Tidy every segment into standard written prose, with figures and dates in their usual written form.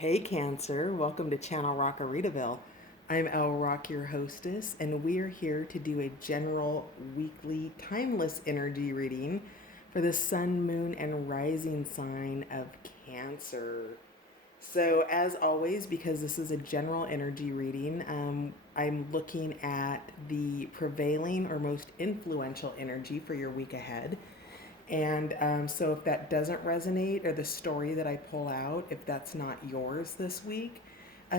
Hey Cancer, welcome to Channel Rockaritaville. I'm El Rock, your hostess, and we are here to do a general weekly timeless energy reading for the sun, moon, and rising sign of Cancer. So, as always, because this is a general energy reading, I'm looking at the prevailing or most influential energy for your week ahead. And so, if that doesn't resonate or the story that I pull out, if that's not yours this week,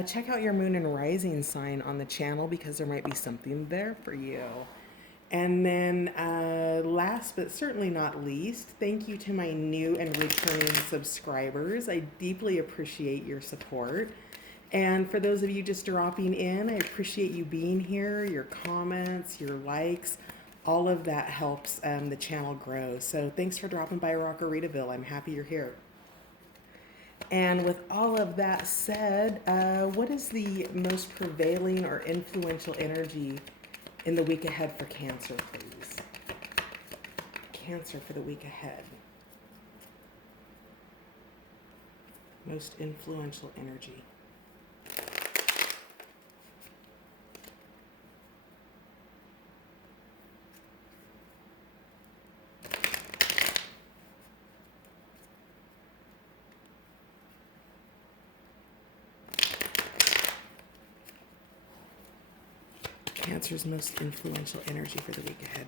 check out your moon and rising sign on the channel because there might be something there for you. And then, last but certainly not least, thank you to my new and returning subscribers. I deeply appreciate your support. And for those of you just dropping in, I appreciate you being here, your comments, your likes. All of that helps the channel grow. So thanks for dropping by Rockaritaville. I'm happy you're here. And with all of that said, what is the most prevailing or influential energy in the week ahead for Cancer, please? Cancer for the week ahead. Most influential energy. Cancer's most influential energy for the week ahead,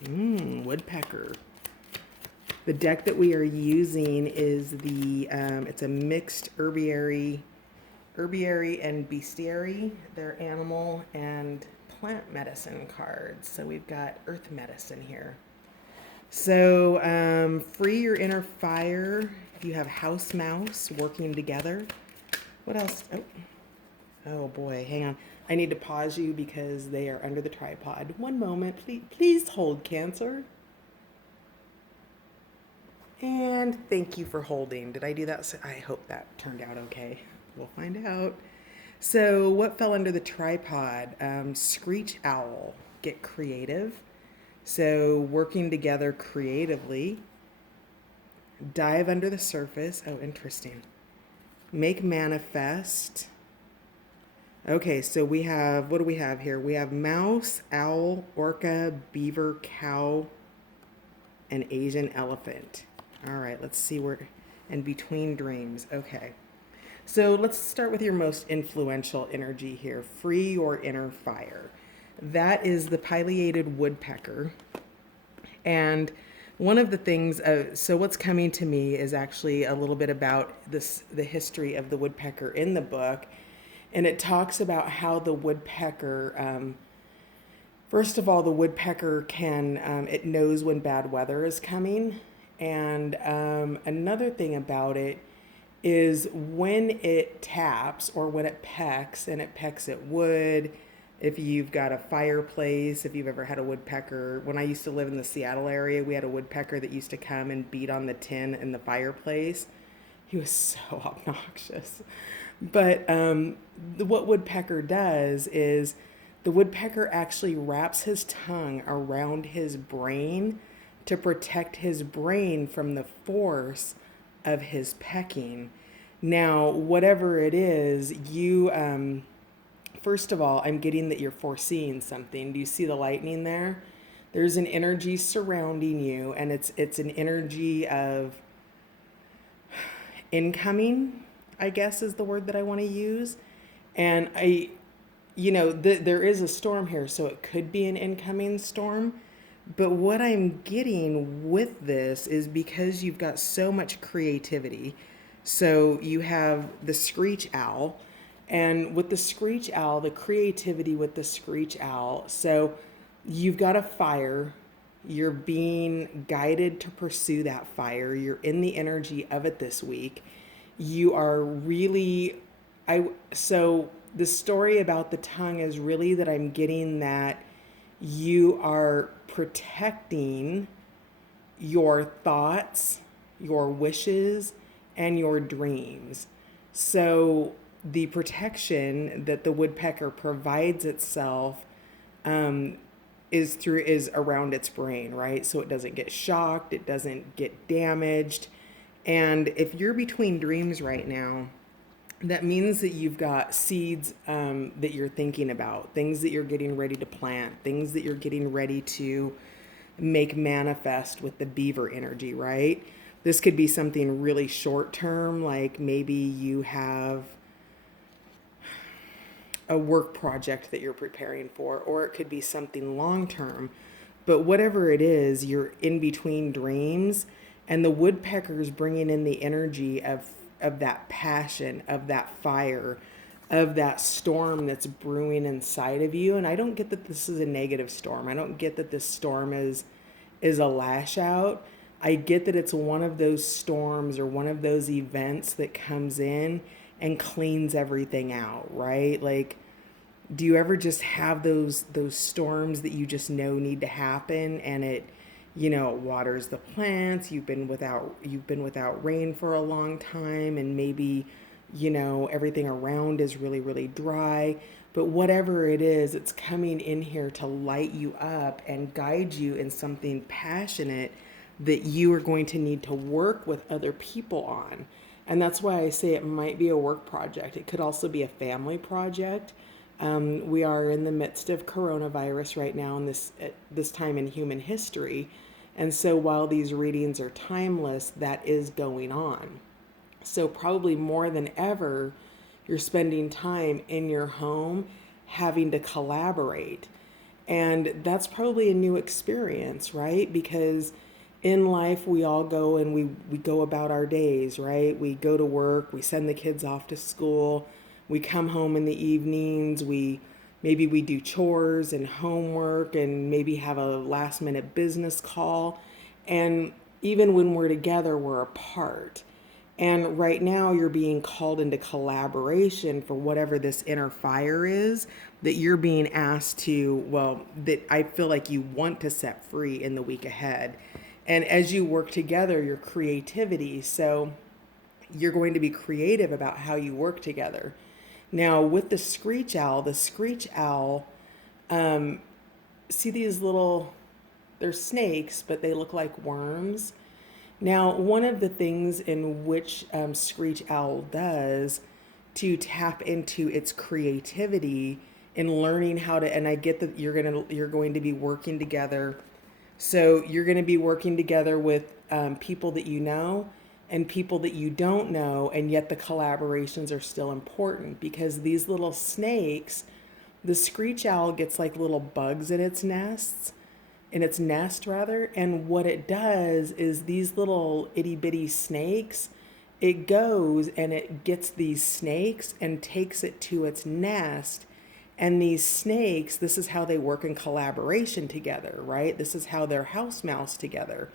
please. Woodpecker. The deck that we are using is it's a mixed herbiary and bestiary. They're animal and plant medicine cards. So we've got earth medicine here. So free your inner fire. You have house mouse working together. What else? Oh boy, hang on. I need to pause you because they are under the tripod. One moment, please hold, Cancer. And thank you for holding. Did I do that? I hope that turned out okay. We'll find out. So, what fell under the tripod? Screech owl. Get creative. So, working together creatively. Dive under the surface. Oh, interesting. Make manifest. Okay, so we have, what do we have here? We have mouse, owl, orca, beaver, cow, and Asian elephant. All right, let's see where, and between dreams. Okay. So let's start with your most influential energy here. Free your inner fire. That is the pileated woodpecker. And one of the things, so what's coming to me is actually a little bit about the history of the woodpecker in the book. And it talks about how the woodpecker, first of all, the woodpecker it knows when bad weather is coming. And another thing about it is when it taps or when it pecks, and it pecks at wood. If you've got a fireplace, if you've ever had a woodpecker, when I used to live in the Seattle area, we had a woodpecker that used to come and beat on the tin in the fireplace. He was so obnoxious. But what woodpecker does is the woodpecker actually wraps his tongue around his brain to protect his brain from the force of his pecking. Now, whatever it is, first of all, I'm getting that you're foreseeing something. Do you see the lightning there? There's an energy surrounding you, and it's an energy of incoming, I guess is the word that I want to use. And there is a storm here, so it could be an incoming storm. But what I'm getting with this is because you've got so much creativity. So you have the screech owl, and with the screech owl, the creativity with the screech owl. So you've got a fire. You're being guided to pursue that fire. You're in the energy of it this week. You are really, so the story about the tongue is really that I'm getting that you are protecting your thoughts, your wishes, and your dreams. So the protection that the woodpecker provides itself is around its brain, right? So it doesn't get shocked, it doesn't get damaged. And if you're between dreams right now, that means that you've got seeds that you're thinking about, things that you're getting ready to plant, things that you're getting ready to make manifest with the beaver energy, right? This could be something really short term, like maybe you have a work project that you're preparing for, or it could be something long term. But whatever it is, you're in between dreams, and the woodpecker's bringing in the energy of that passion, of that fire, of that storm that's brewing inside of you. And I don't get that this is a negative storm. I don't get that this storm is a lash out. I get that it's one of those storms or one of those events that comes in and cleans everything out, right? Like, do you ever just have those storms that you just know need to happen, and it waters the plants. You've been without rain for a long time, and maybe everything around is really really dry. But whatever it is, it's coming in here to light you up and guide you in something passionate that you are going to need to work with other people on. And that's why I say it might be a work project. It could also be a family project. We are in the midst of coronavirus right now in this time in human history. And so while these readings are timeless, that is going on. So probably more than ever, you're spending time in your home having to collaborate. And that's probably a new experience, right? Because in life, we all go and we go about our days, right? We go to work, we send the kids off to school, we come home in the evenings, maybe we do chores and homework and maybe have a last minute business call. And even when we're together, we're apart. And right now, you're being called into collaboration for whatever this inner fire is that you're being asked to, well, that I feel like you want to set free in the week ahead. And as you work together, your creativity. So you're going to be creative about how you work together. Now, with the screech owl, see these little, they're snakes, but they look like worms. Now, one of the things in which Screech Owl does to tap into its creativity in learning how to, and I get that you're going to be working together. So you're going to be working together with people that you know and people that you don't know, and yet the collaborations are still important because these little snakes, the Screech Owl gets like little bugs in its nest rather. And what it does is these little itty bitty snakes, it goes and it gets these snakes and takes it to its nest. And these snakes, this is how they work in collaboration together, right? This is how they're house mouse together.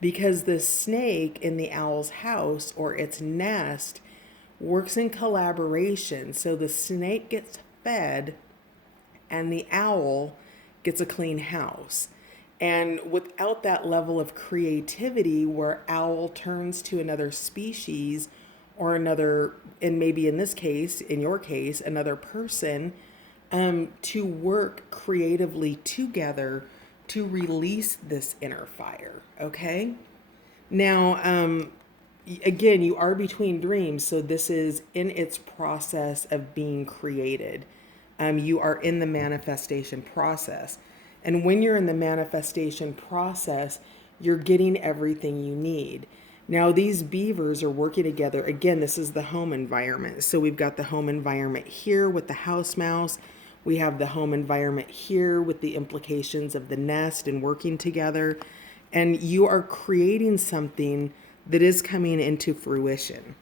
Because the snake in the owl's house or its nest works in collaboration. So the snake gets fed and the owl gets a clean house. And without that level of creativity where owl turns to another species or another, and maybe in this case, in your case, another person, to work creatively together to release this inner fire, okay? Now, again, you are between dreams, so this is in its process of being created. You are in the manifestation process. And when you're in the manifestation process, you're getting everything you need. Now, these beavers are working together. Again, this is the home environment. So we've got the home environment here with the house mouse. We have the home environment here with the implications of the nest and working together. And you are creating something that is coming into fruition.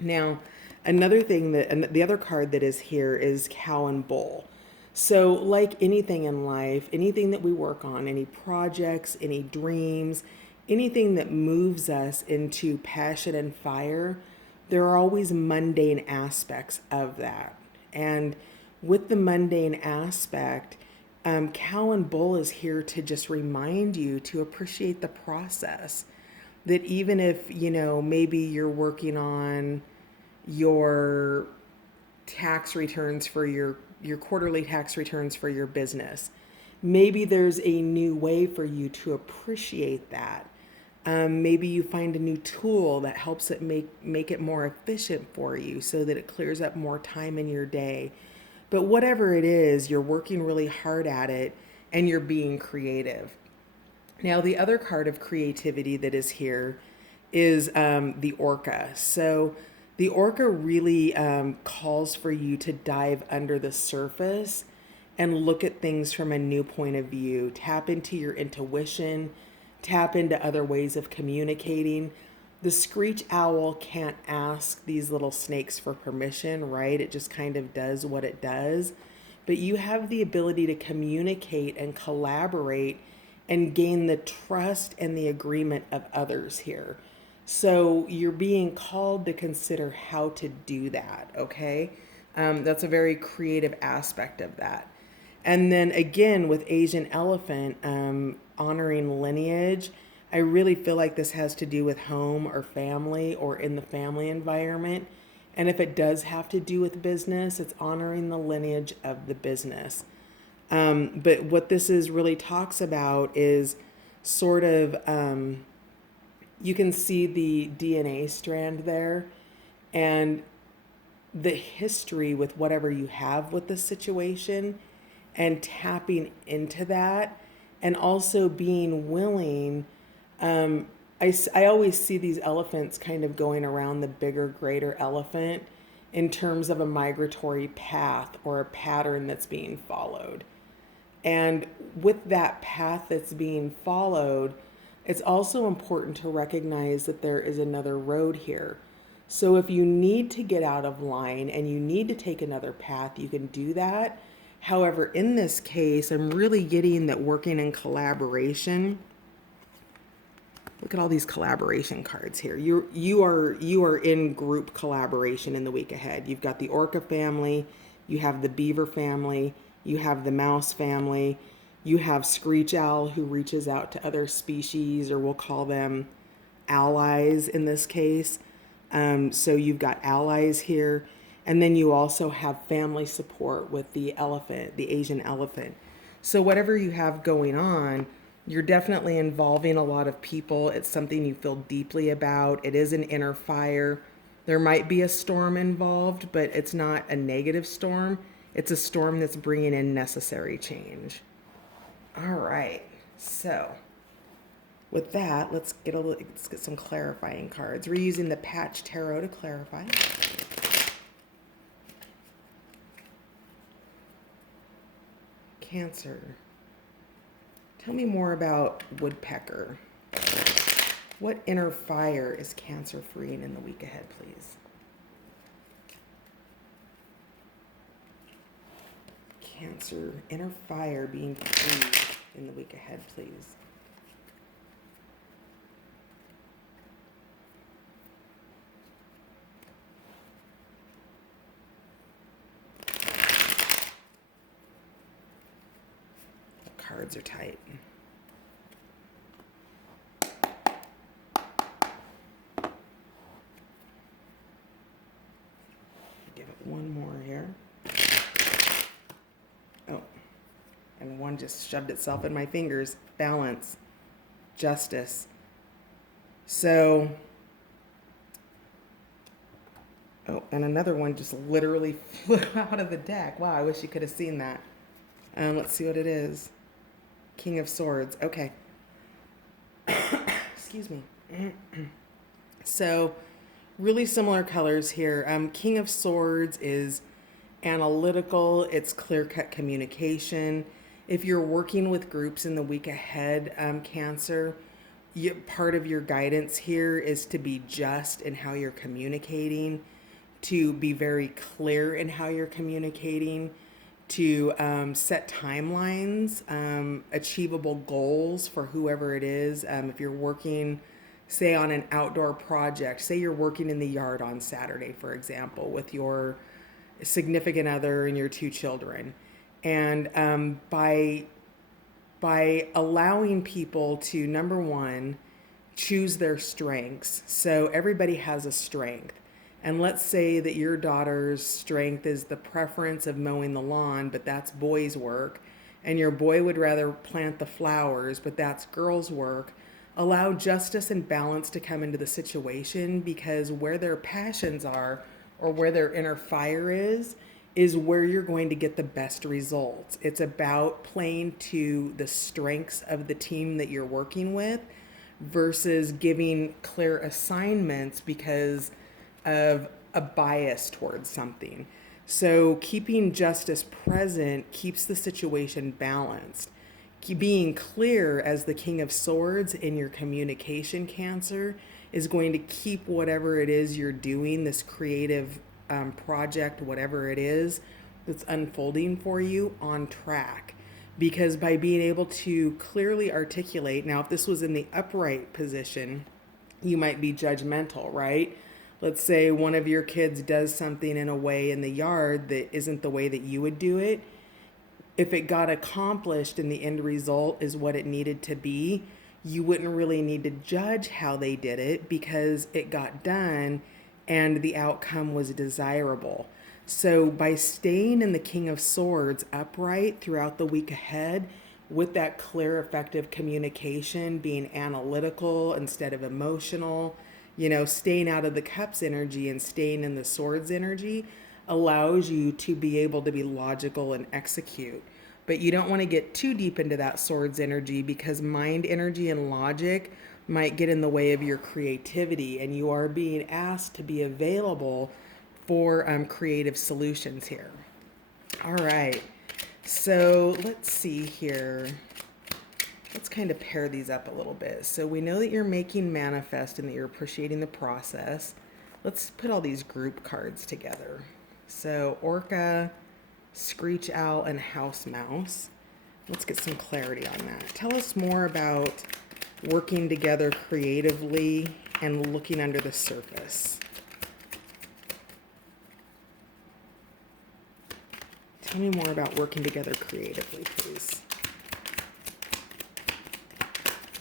Now, another thing and the other card that is here is cow and bull. So, like anything in life, anything that we work on, any projects, any dreams, anything that moves us into passion and fire, there are always mundane aspects of that. And with the mundane aspect, cow and bull is here to just remind you to appreciate the process. That even if, maybe you're working on your tax returns for your quarterly tax returns for your business. maybe there's a new way for you to appreciate that. Maybe you find a new tool that helps it make it more efficient for you so that it clears up more time in your day. But whatever it is, you're working really hard at it and you're being creative. Now, the other card of creativity that is here is the Orca. So, the Orca really calls for you to dive under the surface and look at things from a new point of view. Tap into your intuition, tap into other ways of communicating. The screech owl can't ask these little snakes for permission, right? It just kind of does what it does. But you have the ability to communicate and collaborate and gain the trust and the agreement of others here. So you're being called to consider how to do that, okay? That's a very creative aspect of that. And then again, with Asian elephant, honoring lineage, I really feel like this has to do with home or family or in the family environment. And if it does have to do with business, it's honoring the lineage of the business. But what this is really talks about is sort of, you can see the DNA strand there and the history with whatever you have with the situation and tapping into that and also being willing. I always see these elephants kind of going around the bigger, greater elephant in terms of a migratory path or a pattern that's being followed. And with that path that's being followed, it's also important to recognize that there is another road here. So if you need to get out of line and you need to take another path, you can do that. However, in this case, I'm really getting that working in collaboration. Look at all these collaboration cards here. You are in group collaboration in the week ahead. You've got the Orca family, you have the Beaver family, you have the Mouse family, you have Screech Owl who reaches out to other species, or we'll call them allies in this case. So you've got allies here. And then you also have family support with the elephant, the Asian elephant. So whatever you have going on, you're definitely involving a lot of people. It's something you feel deeply about. It is an inner fire. There might be a storm involved, but it's not a negative storm. It's a storm that's bringing in necessary change. All right. So with that, let's get some clarifying cards. We're using the Patch Tarot to clarify. Cancer. Tell me more about Woodpecker. What inner fire is Cancer freeing in the week ahead, please? Cancer, inner fire being freed in the week ahead, please. The cards are tight. Give it one more here. Oh, and one just shoved itself in my fingers. Balance, justice. So, oh, and another one just literally flew out of the deck. Wow, I wish you could have seen that. Let's see what it is. King of Swords. Okay. Excuse me. So, really similar colors here. King of Swords is analytical, it's clear-cut communication. If you're working with groups in the week ahead, Cancer, part of your guidance here is to be just in how you're communicating, to be very clear in how you're communicating, to set timelines, achievable goals for whoever it is. If you're working, say, on an outdoor project, say you're working in the yard on Saturday, for example, with your significant other and your two children. And by allowing people to, number one, choose their strengths. So everybody has a strength. And let's say that your daughter's strength is the preference of mowing the lawn, but that's boys' work. and your boy would rather plant the flowers, but that's girls' work. Allow justice and balance to come into the situation, because where their passions are, or where their inner fire is where you're going to get the best results. It's about playing to the strengths of the team that you're working with versus giving clear assignments because of a bias towards something. So keeping justice present keeps the situation balanced. Being clear as the King of Swords in your communication, Cancer, is going to keep whatever it is you're doing, this creative project, whatever it is that's unfolding for you, on track. Because by being able to clearly articulate, now if this was in the upright position, you might be judgmental, right? Let's say one of your kids does something in a way in the yard that isn't the way that you would do it. If it got accomplished and the end result is what it needed to be, you wouldn't really need to judge how they did it because it got done and the outcome was desirable. So by staying in the King of Swords upright throughout the week ahead, with that clear, effective communication, being analytical instead of emotional, staying out of the Cups energy and staying in the Swords energy allows you to be able to be logical and execute. But you don't want to get too deep into that Swords energy, because mind energy and logic might get in the way of your creativity, and you are being asked to be available for creative solutions here. All right, so let's see here. Let's kind of pair these up a little bit. So we know that you're making manifest and that you're appreciating the process. Let's put all these group cards together. So Orca, Screech Owl, and House Mouse. Let's get some clarity on that. Tell us more about working together creatively and looking under the surface. Tell me more about working together creatively, please.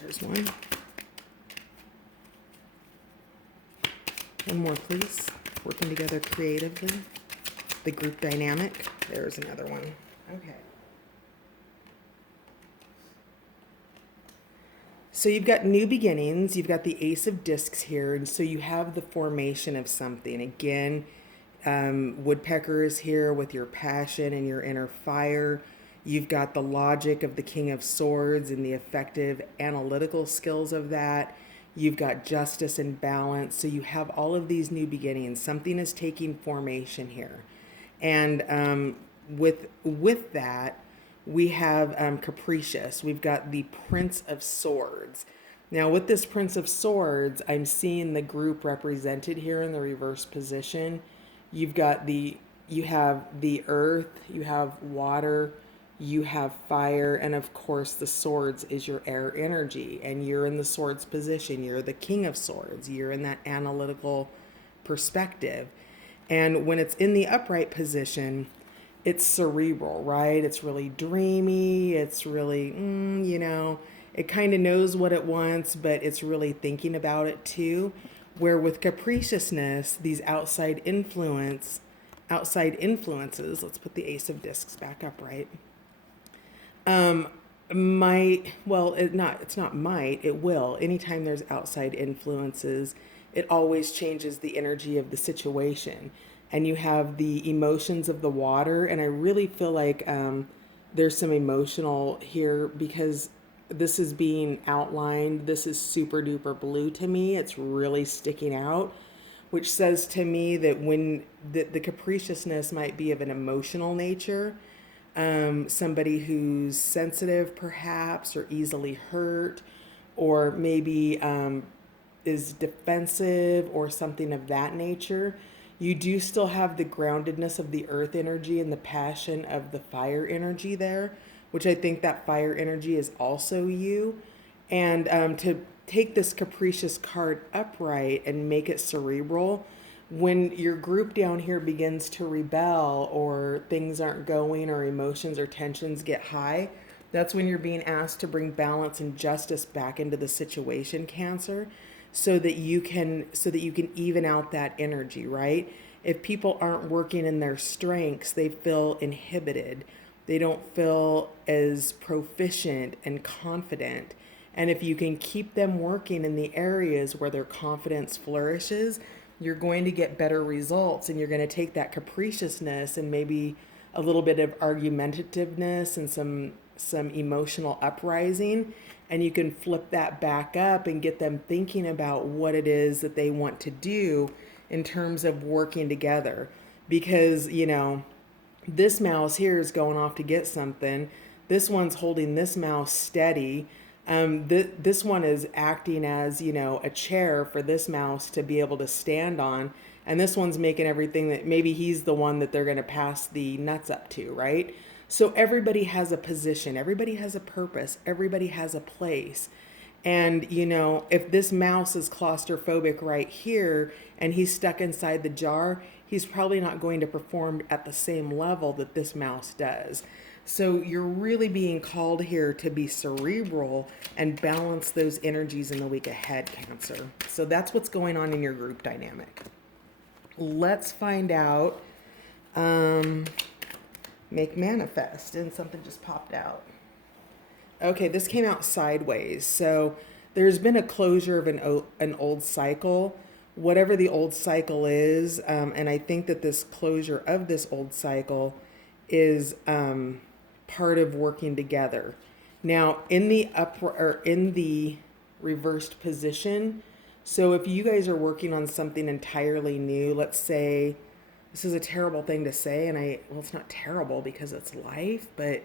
There's one. One more, please. Working together creatively. The group dynamic. There's another one. Okay. So you've got new beginnings. You've got the Ace of Discs here. And so you have the formation of something. Again, Woodpecker is here with your passion and your inner fire. You've got the logic of the King of Swords and the effective analytical skills of that. You've got justice and balance. So you have all of these new beginnings. Something is taking formation here. And with that, we have Capricious. We've got the Prince of Swords. Now, with this Prince of Swords, I'm seeing the group represented here in the reverse position. You have the earth, you have water, you have fire, and of course the swords is your air energy, and you're in the swords position. You're the King of Swords. You're in that analytical perspective. And when it's in the upright position, it's cerebral, right? It's really dreamy. It's really, it kind of knows what it wants, but it's really thinking about it too. Where with capriciousness, these outside influences, let's put the Ace of Discs back upright. It's not might, it will. Anytime there's outside influences, it always changes the energy of the situation. And you have the emotions of the water, and I really feel like there's some emotional here because this is being outlined. This is super duper blue to me. It's really sticking out, which says to me that when the capriciousness might be of an emotional nature, somebody who's sensitive perhaps, or easily hurt, or maybe is defensive or something of that nature. You do still have the groundedness of the earth energy and the passion of the fire energy there, which I think that fire energy is also you. And to take this capricious card upright and make it cerebral, when your group down here begins to rebel or things aren't going or emotions or tensions get high, that's when you're being asked to bring balance and justice back into the situation, Cancer, so that you can even out that energy, right? If people aren't working in their strengths, they feel inhibited. They don't feel as proficient and confident. And if you can keep them working in the areas where their confidence flourishes, you're going to get better results, and you're going to take that capriciousness and maybe a little bit of argumentativeness and some emotional uprising, and you can flip that back up and get them thinking about what it is that they want to do in terms of working together. Because, this mouse here is going off to get something. This one's holding this mouse steady. This one is acting as, a chair for this mouse to be able to stand on. And this one's making everything that maybe he's the one that they're going to pass the nuts up to, right? So everybody has a position, everybody has a purpose, everybody has a place. And, if this mouse is claustrophobic right here and he's stuck inside the jar, he's probably not going to perform at the same level that this mouse does. So you're really being called here to be cerebral and balance those energies in the week ahead, Cancer. So that's what's going on in your group dynamic. Let's find out, make manifest, and something just popped out. Okay, this came out sideways. So there's been a closure of an old cycle, whatever the old cycle is. And I think that this closure of this old cycle is part of working together. Now, in the reversed position, so if you guys are working on something entirely new, let's say, this is a terrible thing to say, and well, it's not terrible because it's life, but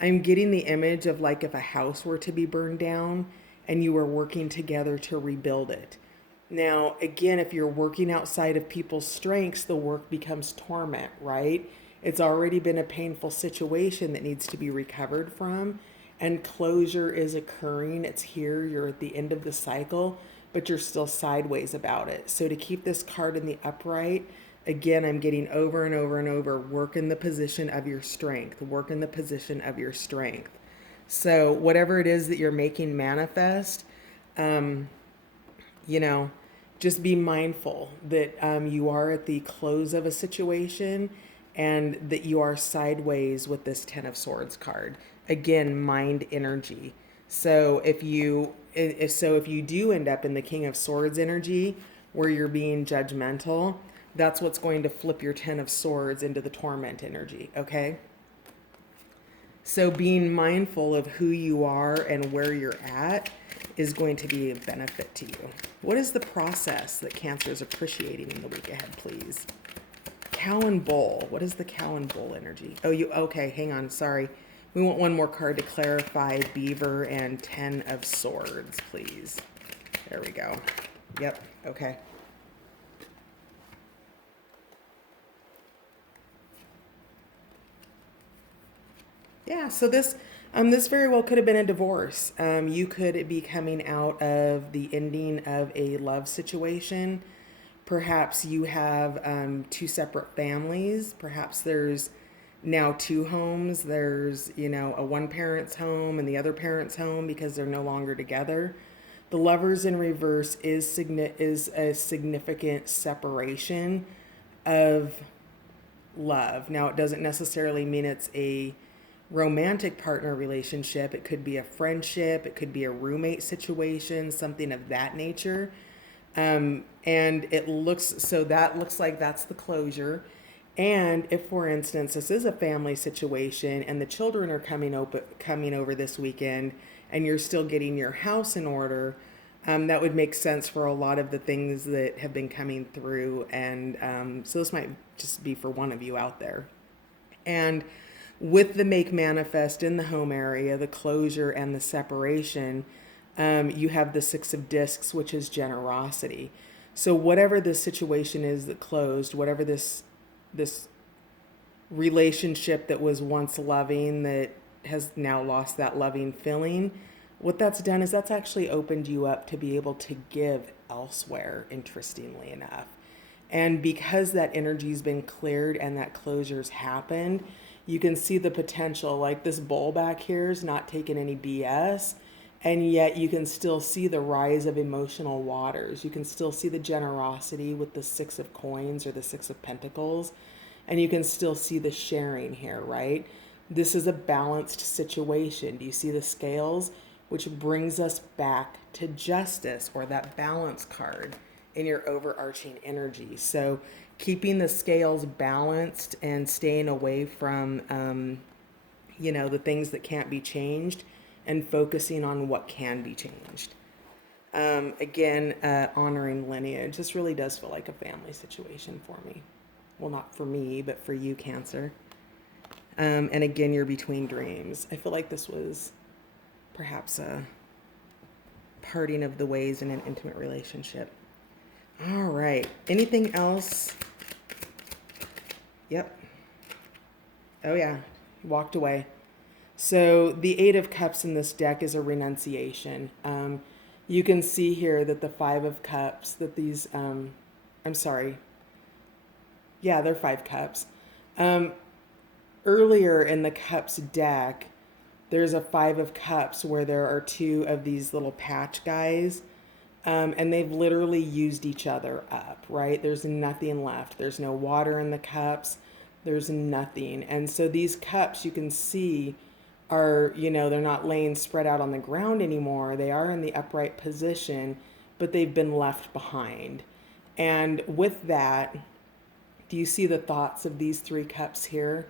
I'm getting the image of like if a house were to be burned down and you were working together to rebuild it. Now, again, if you're working outside of people's strengths, the work becomes torment, right? It's already been a painful situation that needs to be recovered from, and closure is occurring. It's here, you're at the end of the cycle, but you're still sideways about it. So to keep this card in the upright, again, I'm getting over and over and over, work in the position of your strength, work in the position of your strength. So whatever it is that you're making manifest, just be mindful that you are at the close of a situation and that you are sideways with this Ten of Swords card. Again, mind energy. So if you do end up in the King of Swords energy where you're being judgmental, that's what's going to flip your Ten of Swords into the torment energy, okay? So being mindful of who you are and where you're at is going to be a benefit to you. What is the process that Cancer is appreciating in the week ahead, please? Cow and Bull. What is the Cow and Bull energy? Okay, hang on, sorry. We want one more card to clarify Beaver and Ten of Swords, please. There we go. Yep, okay. Yeah, so this very well could have been a divorce. You could be coming out of the ending of a love situation. Perhaps you have two separate families. Perhaps there's now two homes. There's, a one parent's home and the other parent's home because they're no longer together. The Lovers in reverse is a significant separation of love. Now, it doesn't necessarily mean it's a romantic partner relationship. It could be a friendship. It could be a roommate situation, something of that nature. And that looks like that's the closure. And if, for instance, this is a family situation and the children are coming over this weekend and you're still getting your house in order, that would make sense for a lot of the things that have been coming through. And so this might just be for one of you out there. And with the make manifest in the home area, the closure and the separation, you have the Six of Discs, which is generosity. So whatever the situation is that closed, whatever this relationship that was once loving that has now lost that loving feeling, what that's done is that's actually opened you up to be able to give elsewhere, interestingly enough. And because that energy's been cleared and that closure's happened, you can see the potential. Like this bull back here is not taking any BS, and yet you can still see the rise of emotional waters. You can still see the generosity with the Six of Coins or the Six of Pentacles, and you can still see the sharing here, right? This is a balanced situation. Do you see the scales? Which brings us back to justice, or that balance card in your overarching energy. So keeping the scales balanced and staying away from, the things that can't be changed, and focusing on what can be changed. Again, honoring lineage. This really does feel like a family situation for me. Well, not for me, but for you, Cancer. And again, you're between dreams. I feel like this was perhaps a parting of the ways in an intimate relationship. All right. Anything else? Yep. Oh, yeah. Walked away. So the Eight of Cups in this deck is a renunciation. You can see here that the Five of Cups, that these, I'm sorry. Yeah, they're 5 cups. Earlier in the Cups deck, there's a 5 of Cups where there are 2 of these little patch guys, and they've literally used each other up, right? There's nothing left. There's no water in the cups. There's nothing. And so these cups, you can see, are, they're not laying spread out on the ground anymore. They are in the upright position, but they've been left behind. And with that, do you see the thoughts of these 3 cups here?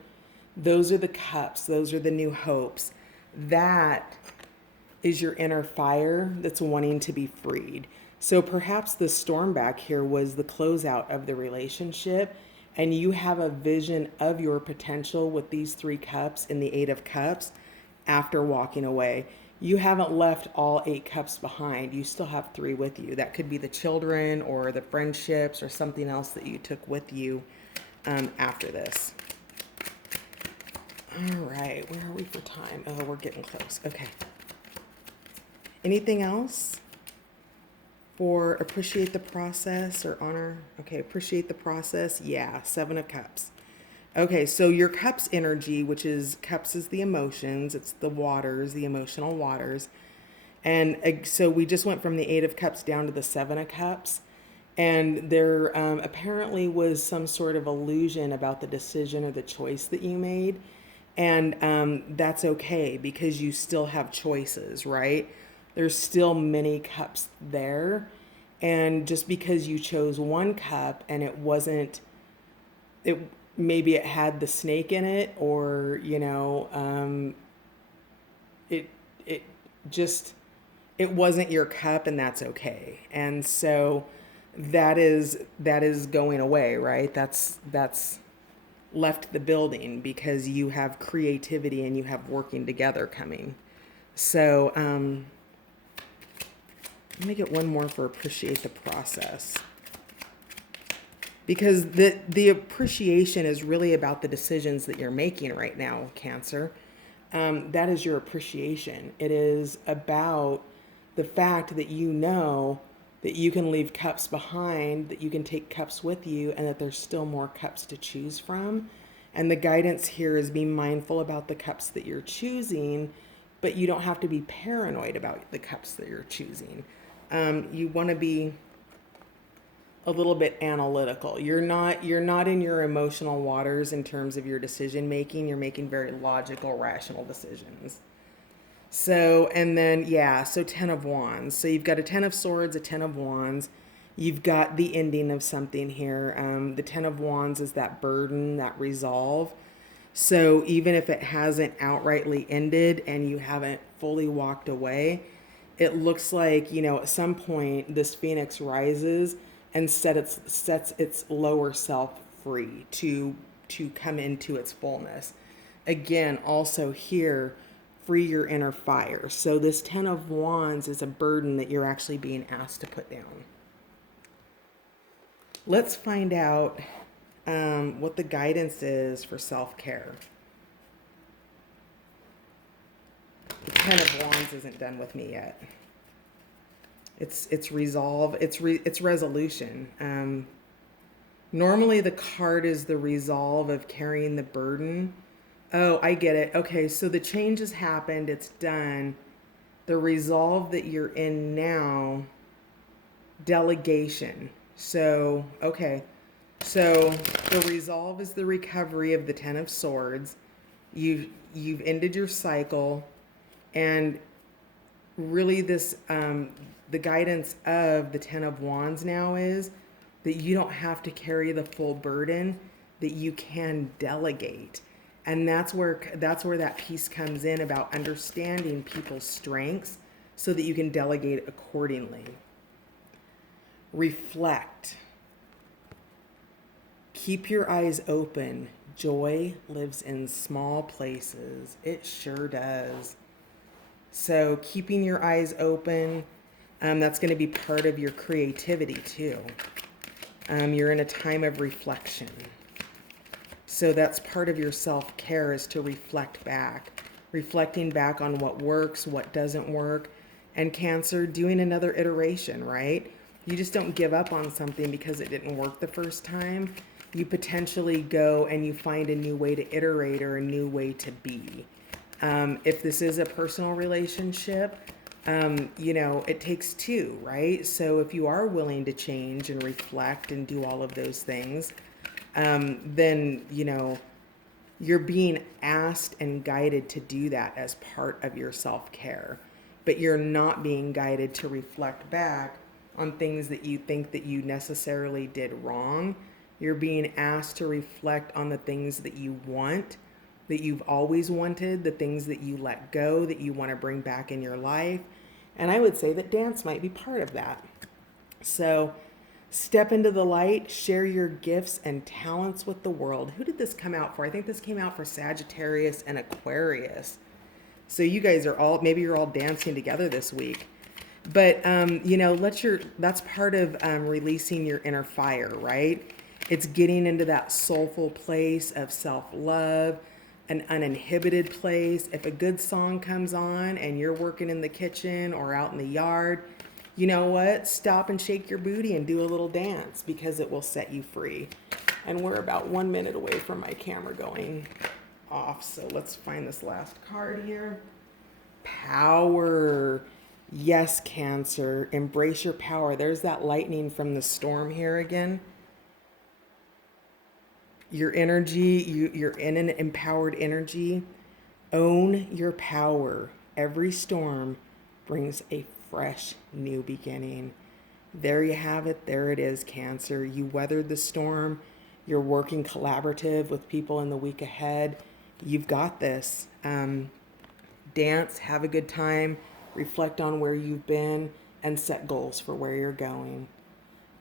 Those are the cups. Those are the new hopes. That is your inner fire that's wanting to be freed. So perhaps the storm back here was the closeout of the relationship, and you have a vision of your potential with these 3 cups in the 8 of Cups after walking away. You haven't left all 8 cups behind. You still have 3 with you. That could be the children or the friendships or something else that you took with you after this. All right, where are we for time? Oh, we're getting close. Okay. Anything else for appreciate the process or honor? Okay, appreciate the process. Yeah, 7 of Cups. Okay, so your cups energy, which is cups is the emotions, it's the waters, the emotional waters. And so we just went from the 8 of Cups down to the 7 of Cups. And there apparently was some sort of illusion about the decision or the choice that you made. And that's okay because you still have choices, right? There's still many cups there. And just because you chose 1 cup and it wasn't, maybe it had the snake in it, or it just, it wasn't your cup, and that's okay. And so that is going away, right? That's left the building because you have creativity and you have working together coming. So let me get one more for appreciate the process. Because the appreciation is really about the decisions that you're making right now, Cancer. That is your appreciation. It is about the fact that you know that you can leave cups behind, that you can take cups with you, and that there's still more cups to choose from. And the guidance here is be mindful about the cups that you're choosing, but you don't have to be paranoid about the cups that you're choosing. You want to be a little bit analytical. You're not in your emotional waters in terms of your decision making. You're making very logical, rational decisions. So, and then, so 10 of Wands. So you've got a 10 of Swords, a 10 of Wands. You've got the ending of something here. The 10 of Wands is that burden, that resolve. So even if it hasn't outrightly ended and you haven't fully walked away, it looks like, at some point this Phoenix rises and sets its lower self free to come into its fullness. Again, also here, free your inner fire. So this 10 of Wands is a burden that you're actually being asked to put down. Let's find out what the guidance is for self-care. The 10 of Wands isn't done with me yet. It's resolve. It's resolution. Normally the card is the resolve of carrying the burden. Oh, I get it. Okay, so the change has happened. It's done. The resolve that you're in now, delegation. So, okay. So the resolve is the recovery of the 10 of Swords. you've ended your cycle, and really this the guidance of the Ten of Wands now is that you don't have to carry the full burden, that you can delegate. And that's where that piece comes in about understanding people's strengths so that you can delegate accordingly. Reflect. Keep your eyes open. Joy lives in small places. It sure does. So keeping your eyes open, that's going to be part of your creativity too. You're in a time of reflection. So that's part of your self-care, is to reflect back. Reflecting back on what works, what doesn't work. And Cancer, doing another iteration, right? You just don't give up on something because it didn't work the first time. You potentially go and you find a new way to iterate or a new way to be. If this is a personal relationship, it takes two, right? So if you are willing to change and reflect and do all of those things, then, you're being asked and guided to do that as part of your self-care. But you're not being guided to reflect back on things that you think that you necessarily did wrong. You're being asked to reflect on the things that you want, that you've always wanted, the things that you let go, that you want to bring back in your life. And I would say that dance might be part of that. So step into the light, share your gifts and talents with the world. Who did this come out for? I think this came out for Sagittarius and Aquarius. So you guys are all, maybe you're all dancing together this week. But, that's part of releasing your inner fire, right? It's getting into that soulful place of self-love, an uninhibited place. If a good song comes on and you're working in the kitchen or out in the yard, you know what? Stop and shake your booty and do a little dance, because it will set you free. And we're about 1 minute away from my camera going off. So let's find this last card here. Power. Yes, Cancer. Embrace your power. There's that lightning from the storm here again. Your energy, you're in an empowered energy. Own your power. Every storm brings a fresh new beginning. There you have it. There it is, Cancer. You weathered the storm. You're working collaborative with people in the week ahead. You've got this. Dance, have a good time, reflect on where you've been, and set goals for where you're going.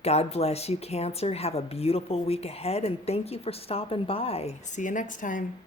God bless you, Cancer. Have a beautiful week ahead, and thank you for stopping by. See you next time.